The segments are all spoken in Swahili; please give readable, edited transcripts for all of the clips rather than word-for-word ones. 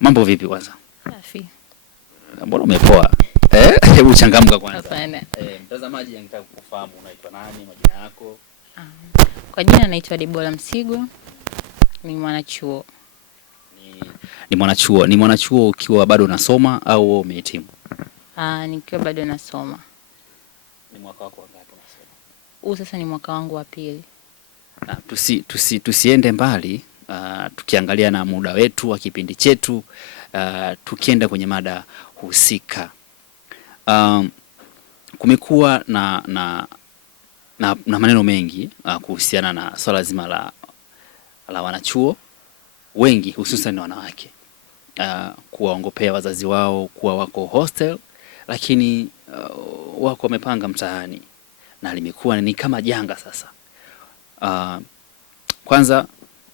Mambo vipi kwanza? Safi. Mbona umepoa? Hebu changamka kwanza. Hapana. Mtazamaji anataka kufahamu unaitwa nani, majina yako? Kwa jina naitwa Debora Msigwa. Ni mwanachuo. Ni mwanachuo ukiwa bado unasoma au umehitimu? Nikiwa bado nasoma. Ni mwaka wako wangapi unasoma? Huu sasa ni mwaka wangu wa pili. Tusiende mbali, tukiangalia na muda wetu wa kipindi chetu, tukienda kwenye mada husika. Kumekuwa na maneno mengi kuhusiana na swala zima la wanachuo wengi, hususan wanawake, kuwaongopea wazazi wao kuwa wako hostel, lakini wako wamepanga mtaani, na limekuwa ni kama janga sasa. Kwanza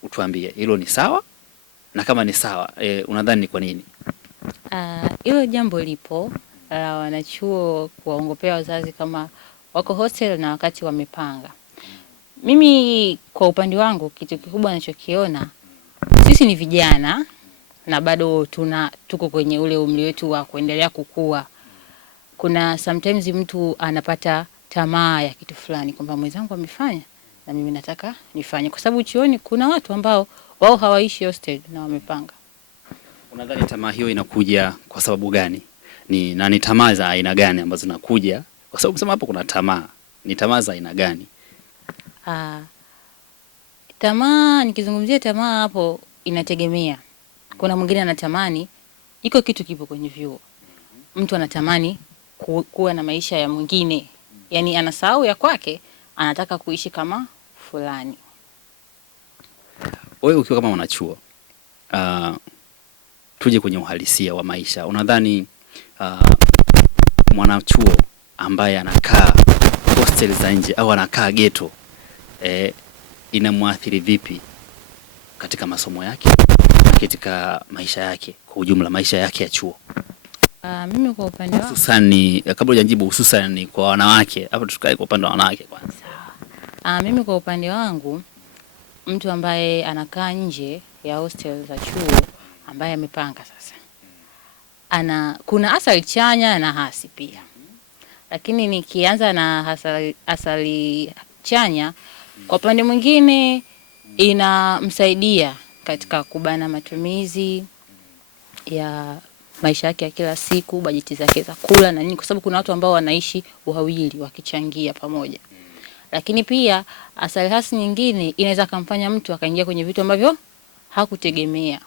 utuambie hilo ni sawa, na kama ni sawa, unadhani ni kwa nini? Hilo jambo lipo la wanachuo kuwaongopea wazazi kama wako hostel na wakati wamepanga. Mimi kwa upande wangu kitu kikubwa ninachokiona, sisi ni vijana na bado tuko kwenye ule umri wetu wa kuendelea kukua. Kuna sometimes mtu anapata tamaa ya kitu fulani kwamba mwenzangu amefanya na mimi nataka nifanye, kwa sababu chuoni kuna watu ambao wao hawaishi hostel na wamepanga. Unadhani tamaa hiyo inakuja kwa sababu gani? Ni tamaa za aina gani ambazo zinakuja? Kwa sababu sema hapo kuna tamaa. Ni tamaa za aina gani? Tamaa, nikizungumzia tamaa hapo inategemea. Kuna mwingine anatamani iko kitu kipo kwenye vyuo. Mtu anatamani kuwa na maisha ya mwingine. Yaani anasahau ya kwake, anataka kuishi kama fulani. Wewe ukiwa kama mwanachuo, tuje kwenye uhalisia wa maisha. Unadhani mwanachuo ambaye anakaa hostel za nje au anakaa ghetto inamwathiri vipi katika masomo yake na katika maisha yake kwa ujumla, maisha yake ya chuo? Mimi kwa upande wangu, hususan kabla hujajibu, hususan ni kwa wanawake. Hapo tukae kwa upande wa wanawake kwanza. Mimi kwa upande wangu, mtu ambaye anakaa nje ya hostel za chuo ambaye amepanga sasa, kuna athari chanya na hasi pia. Lakini nikianza na athari chanya, kwa upande mwingine inamsaidia katika kubana matumizi ya maisha yake ya kila siku, bajeti zake za kula na nini, kwa sababu kuna watu ambao wanaishi wawili wakichangia pamoja. Lakini pia athari hasi nyingine inaweza kumfanya mtu akaingia kwenye vitu ambavyo hakutegemea.